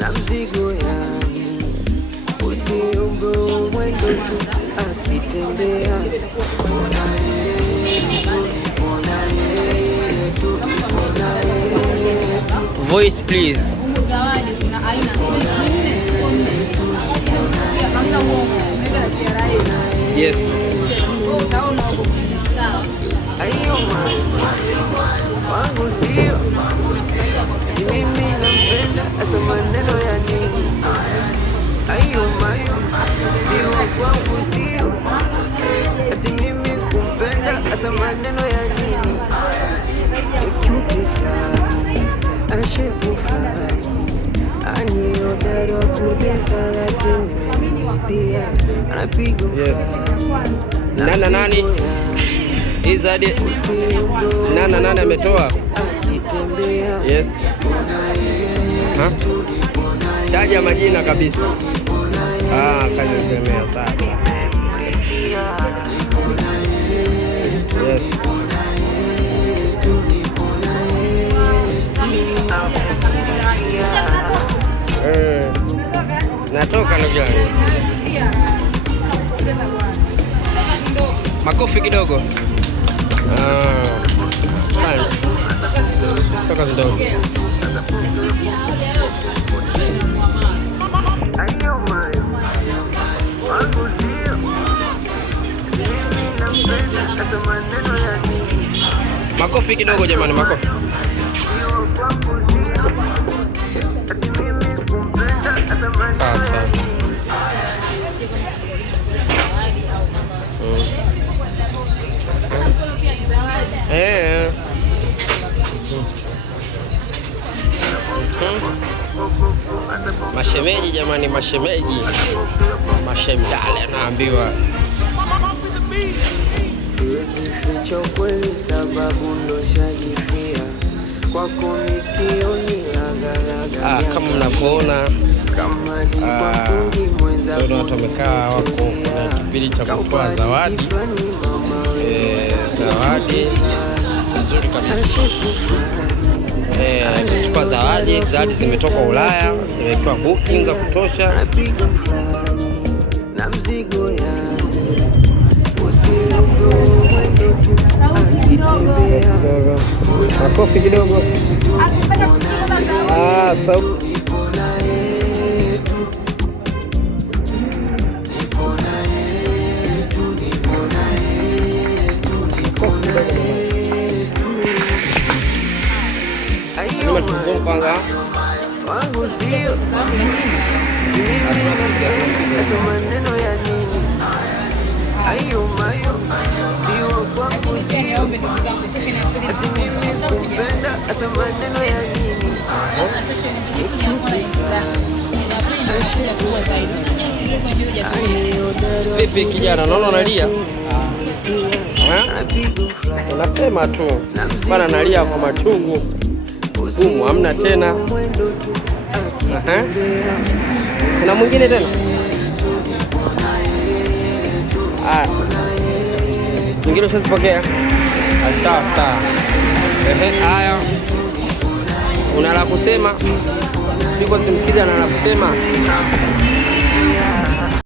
na mzigo yangu usiombe mwendo akitembea voice please. Yes. Wangu sio mimi nampenda hata maneno ya nini. Ayo mayo sio wangu sio ati mimi kumpenda hata maneno ya nini. Ukipita anashekufa ani odaro kudeka lakini nimemwambia anapiga. Yes. Nani? Izadi nani ametoa? Yes. Taja majina kabisa. Kanisemea sasa. Yes. Natoka ndugu yangu. Makofi kidogo. Toka kidogo. Makofi kidogo jamani, makofi. Mashemeji jamani, mashemeji. Mashemdale anaambiwa. Siwezi ficha ukweli sababu ndo shajifia kwako misioni laga. Kama mnavyoona sio watu wamekaa wako kuna kipindi cha kutoa zawadi. Zawadi nzuri kabisa. Kuchukua zawadi zimetoka Ulaya, nimepewa booking za kutosha. Na mzigo yangu usiombe mwendo tu akitembea. Makofi kidogo. Wangu sio maneno ya nini. Ayo mayo sio kwangu sio kupenda hata maneno ya nini. Vipi kijana, naona unalia? Unasema tu bana, nalia kwa machungu. Hamna tena. Kuna mwingine tena? Mwingine usipokea. Sawa. Haya. Una la kusema? Sipiko tumsikiza na la kusema.